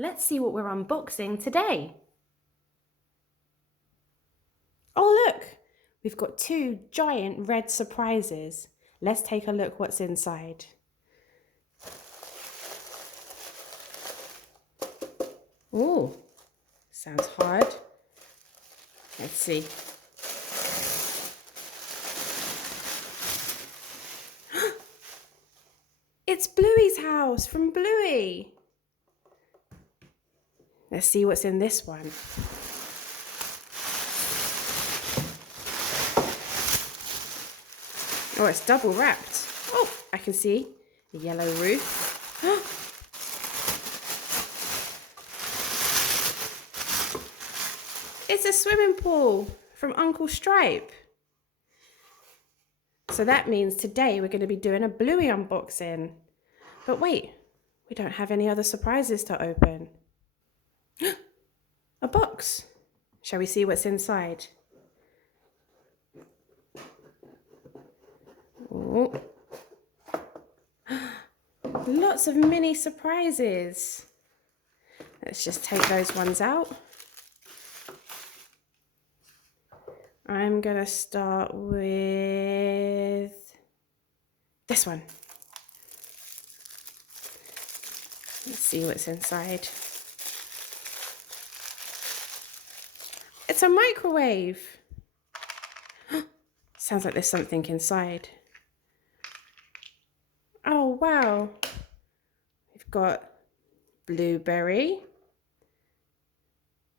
Let's see what we're unboxing today. Oh, look, we've got two giant red surprises. Let's take a look what's inside. Oh, sounds hard. Let's see. It's Bluey's house from Bluey. Let's see what's in this one. Oh, it's double wrapped. Oh, I can see the yellow roof. It's a swimming pool from Uncle Stripe. So that means today we're going to be doing a Bluey unboxing. But wait, we don't have any other surprises to open. A box. Shall we see what's inside? Oh. Lots of mini surprises. Let's just take those ones out. I'm gonna start with this one. Let's see what's inside. It's a microwave. Sounds like there's something inside. Oh, wow. We've got blueberry,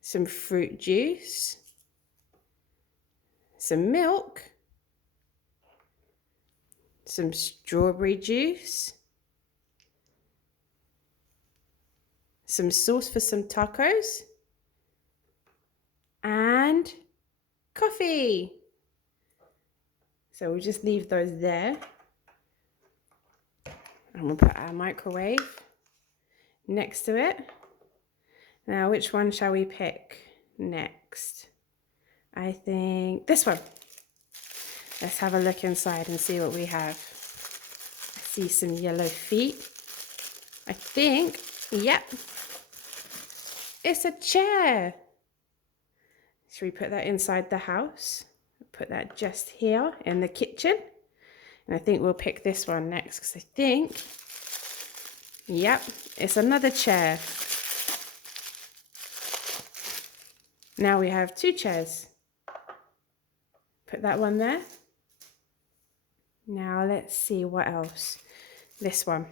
some fruit juice, some milk, some strawberry juice, some sauce for some tacos, and coffee. So we'll just leave those there. And we'll put our microwave next to it. Now, which one shall we pick next? I think this one. Let's have a look inside and see what we have. I see some yellow feet. I think, yep, it's a chair. Should we put that inside the house? Put that just here in the kitchen. And I think we'll pick this one next because I think, yep, it's another chair. Now we have two chairs. Put that one there. Now let's see what else. This one.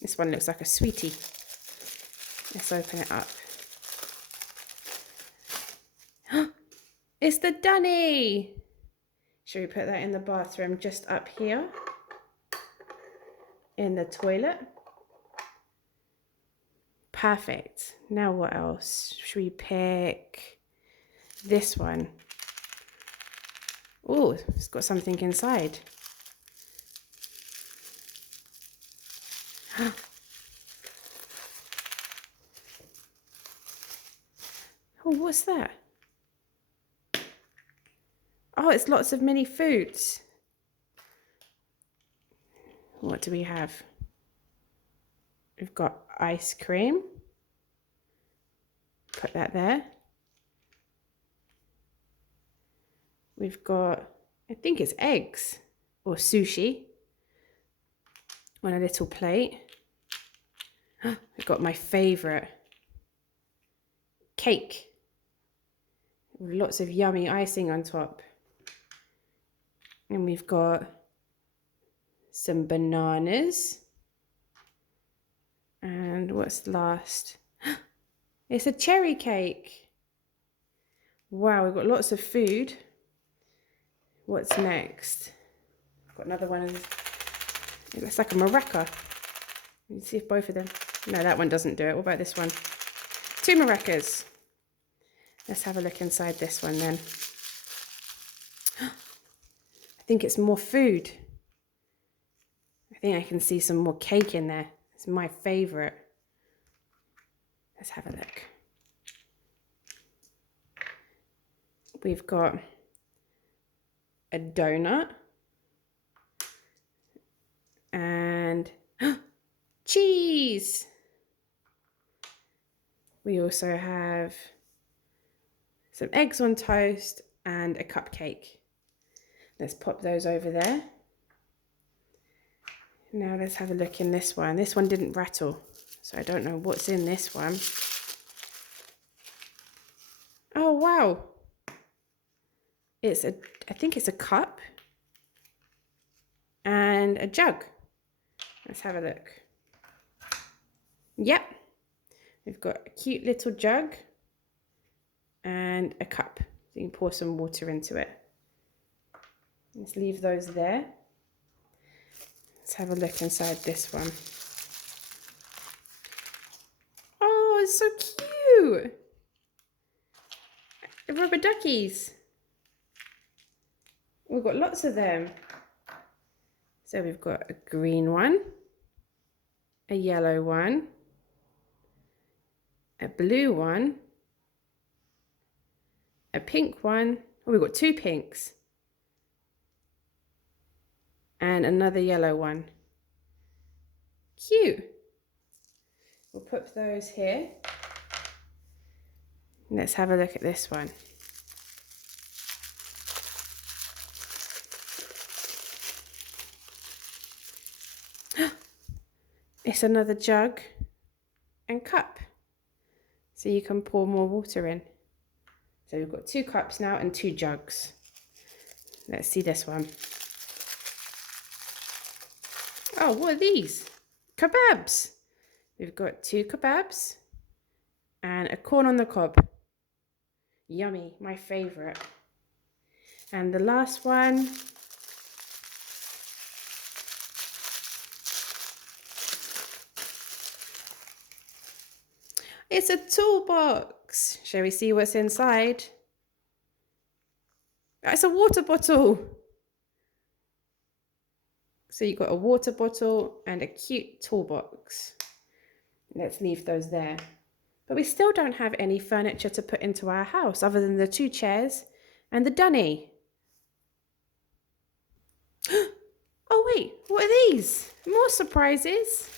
This one looks like a sweetie. Let's open it up. It's the dunny. Should we put that in the bathroom just up here? In the toilet? Perfect. Now what else? Should we pick this one? Oh, it's got something inside. Oh, what's that? Oh, it's lots of mini foods. What do we have? We've got ice cream. Put that there. We've got, I think it's eggs or sushi on a little plate. We've got my favorite cake with lots of yummy icing on top. And we've got some bananas. And what's last? It's a cherry cake. Wow, we've got lots of food. What's next? I've got another one of these. It looks like a maraca. Let's see if both of them. No, that one doesn't do it. What about this one? Two maracas. Let's have a look inside this one then. I think it's more food. I think I can see some more cake in there. It's my favorite. Let's have a look. We've got a donut and cheese. We also have some eggs on toast and a cupcake. Let's pop those over there. Now let's have a look in this one. This one didn't rattle, so I don't know what's in this one. Oh, wow. I think it's a cup and a jug. Let's have a look. Yep. We've got a cute little jug and a cup. So you can pour some water into it. Let's leave those there. Let's have a look inside this one. Oh, it's so cute. The rubber duckies. We've got lots of them. So we've got a green one, a yellow one, a blue one, a pink one. Oh, we've got 2 pinks. And another yellow one. Cute. We'll put those here. Let's have a look at this one. It's another jug and cup. So you can pour more water in. So we've got 2 cups now and 2 jugs. Let's see this one. Oh, what are these? Kebabs. We've got 2 kebabs and a corn on the cob. Yummy, my favorite. And the last one, it's a toolbox. Shall we see what's inside? It's a water bottle. So you've got a water bottle and a cute toolbox. Let's leave those there. But we still don't have any furniture to put into our house other than the 2 chairs and the dunny. Oh wait, what are these? More surprises.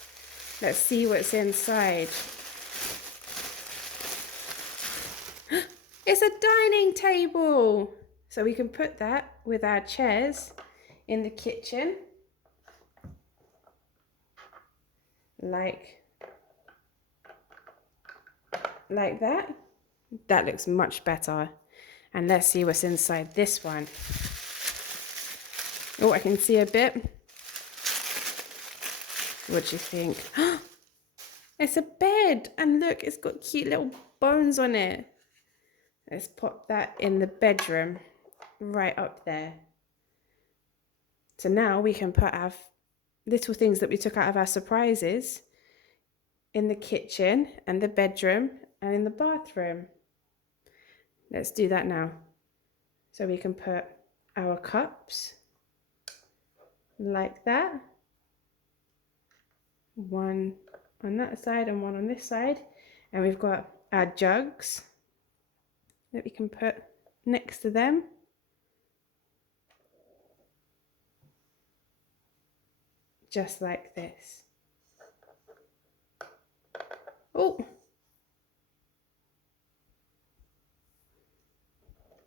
Let's see what's inside. It's a dining table. So we can put that with our chairs in the kitchen. Like that. That looks much better. And let's see what's inside this one. Oh, I can see a bit. What do you think? It's a bed, and look, it's got cute little bones on it. Let's pop that in the bedroom, right up there. So now we can put our little things that we took out of our surprises in the kitchen and the bedroom and in the bathroom. Let's do that now. So we can put our cups like that. One on that side and one on this side. And we've got our jugs that we can put next to them. Just like this. Oh!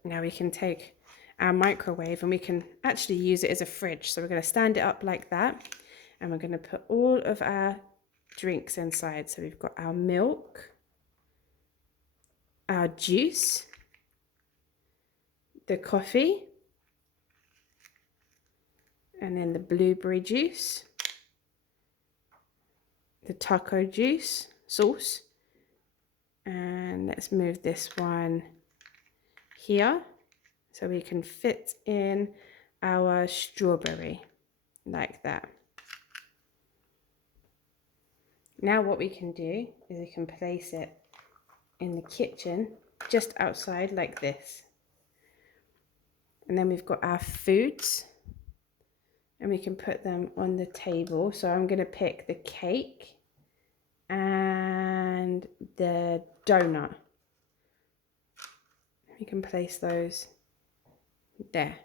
Now we can take our microwave and we can actually use it as a fridge. So we're going to stand it up like that. And we're going to put all of our drinks inside. So we've got our milk, our juice, the coffee, and then the blueberry juice, the taco juice, sauce. And let's move this one here so we can fit in our strawberry like that. Now what we can do is we can place it in the kitchen just outside like this. And then we've got our foods and we can put them on the table. So I'm going to pick the cake and the donut. We can place those there.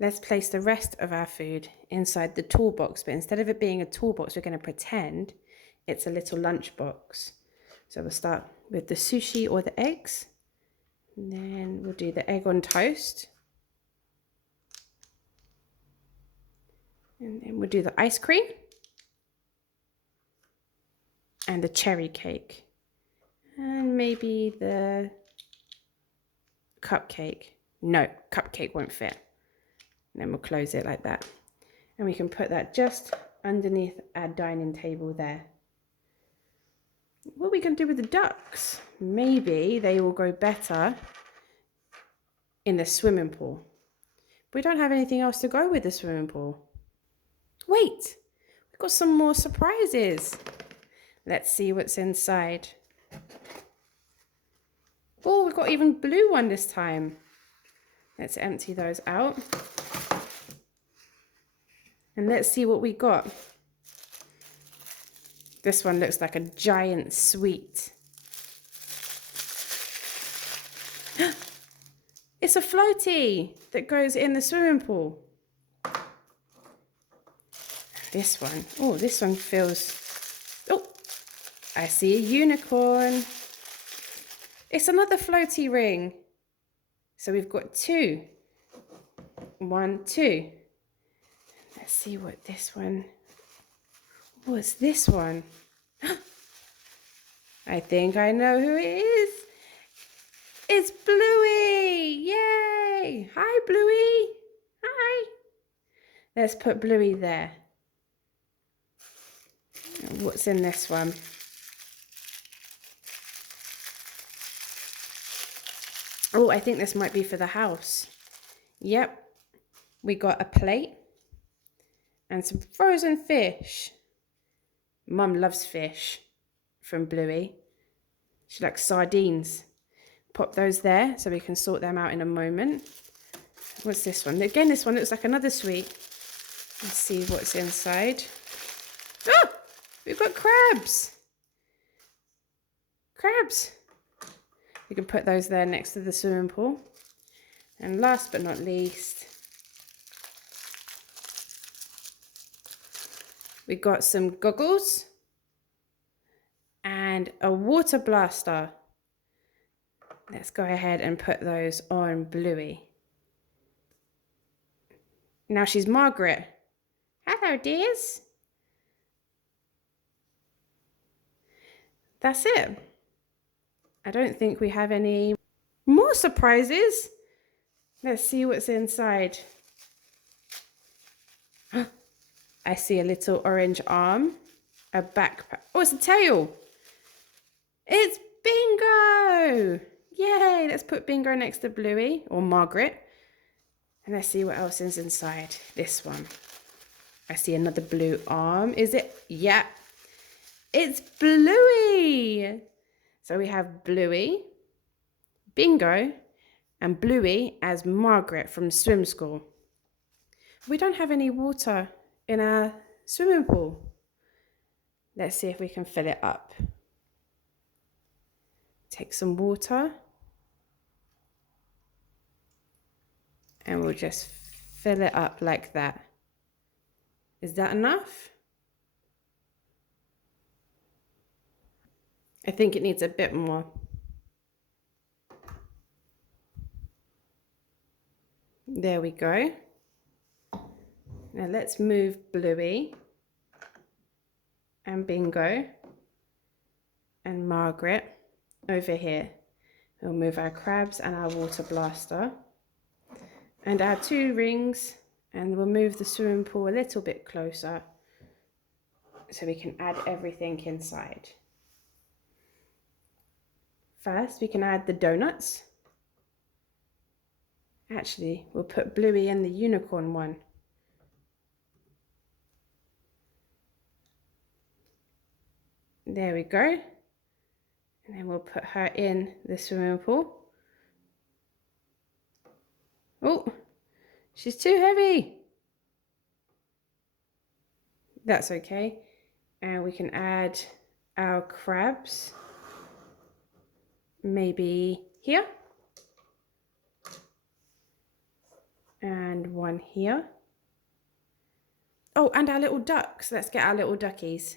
Let's place the rest of our food inside the toolbox, but instead of it being a toolbox, we're going to pretend it's a little lunchbox. So we'll start with the sushi or the eggs, and then we'll do the egg on toast, and then we'll do the ice cream and the cherry cake, and maybe the cupcake. No, cupcake won't fit. And then we'll close it like that. And we can put that just underneath our dining table there. What are we going to do with the ducks? Maybe they will go better in the swimming pool. We don't have anything else to go with the swimming pool. Wait, we've got some more surprises. Let's see what's inside. Oh, we've got even blue one this time. Let's empty those out. And let's see what we got. This one looks like a giant sweet. It's a floaty that goes in the swimming pool. This one, oh, this one feels, oh, I see a unicorn. It's another floaty ring. So we've got two. 1, 2. Let's see what this one, what's this one? I think I know who it is. It's Bluey! Yay! Hi, Bluey! Hi! Let's put Bluey there. And what's in this one? Oh, I think this might be for the house. Yep. We got a plate and some frozen fish. Mum loves fish from Bluey. She likes sardines. Pop those there so we can sort them out in a moment. What's this one? Again, this one looks like another sweet. Let's see what's inside. Oh, we've got crabs. Crabs. We can put those there next to the swimming pool. And last but not least, we got some goggles and a water blaster. Let's go ahead and put those on Bluey. Now she's Margaret. Hello, dears. That's it. I don't think we have any more surprises. Let's see what's inside. I see a little orange arm, a backpack. Oh, it's a tail. It's Bingo. Yay, let's put Bingo next to Bluey or Margaret. And let's see what else is inside this one. I see another blue arm. Is it? Yeah, it's Bluey. So we have Bluey, Bingo, and Bluey as Margaret from swim school. We don't have any water in our swimming pool. Let's see if we can fill it up. Take some water. And we'll just fill it up like that. Is that enough? I think it needs a bit more. There we go. Now let's move Bluey and Bingo and Margaret over here. We'll move our crabs and our water blaster and our 2 rings, and we'll move the swimming pool a little bit closer so we can add everything inside. First, we can add the donuts. Actually, we'll put Bluey in the unicorn one. There we go. And then we'll put her in the swimming pool. Oh, she's too heavy. That's okay. And we can add our crabs. Maybe here. And one here. Oh, and our little ducks. Let's get our little duckies.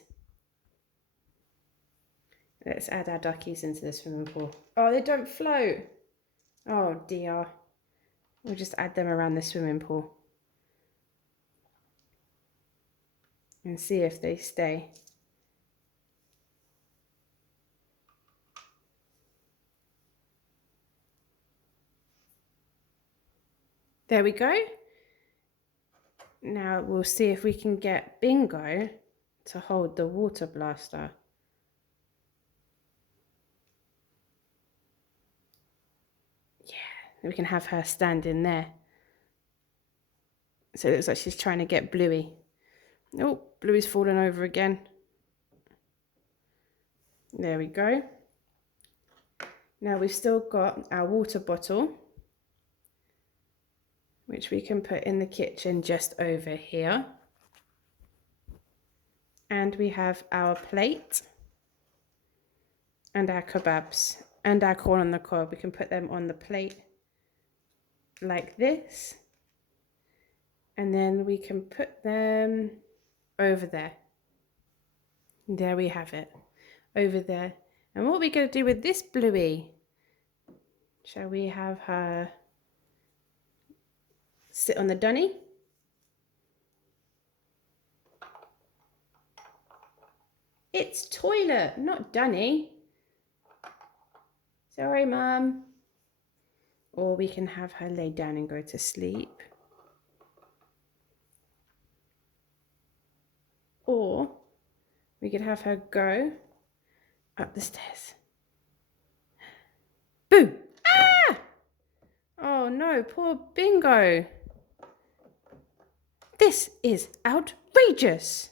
Let's add our duckies into the swimming pool. Oh, they don't float. Oh dear. We'll just add them around the swimming pool. And see if they stay. There we go. Now we'll see if we can get Bingo to hold the water blaster. Yeah, we can have her stand in there. So it looks like she's trying to get Bluey. Oh, Bluey's fallen over again. There we go. Now we've still got our water bottle, which we can put in the kitchen just over here. And we have our plate and our kebabs and our corn on the cob. We can put them on the plate like this. And then we can put them over there. There we have it, over there. And what are we going to do with this Bluey? Shall we have her sit on the dunny? It's toilet, not dunny. Sorry, Mum. Or we can have her lay down and go to sleep. Or we could have her go up the stairs. Boo! Ah! Oh no, poor Bingo. This is outrageous.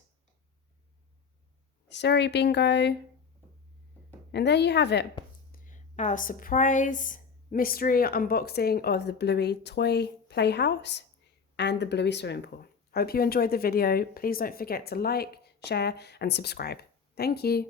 Sorry, Bingo. And there you have it. Our surprise mystery unboxing of the Bluey toy playhouse and the Bluey swimming pool. Hope you enjoyed the video. Please don't forget to like, share, and subscribe. Thank you.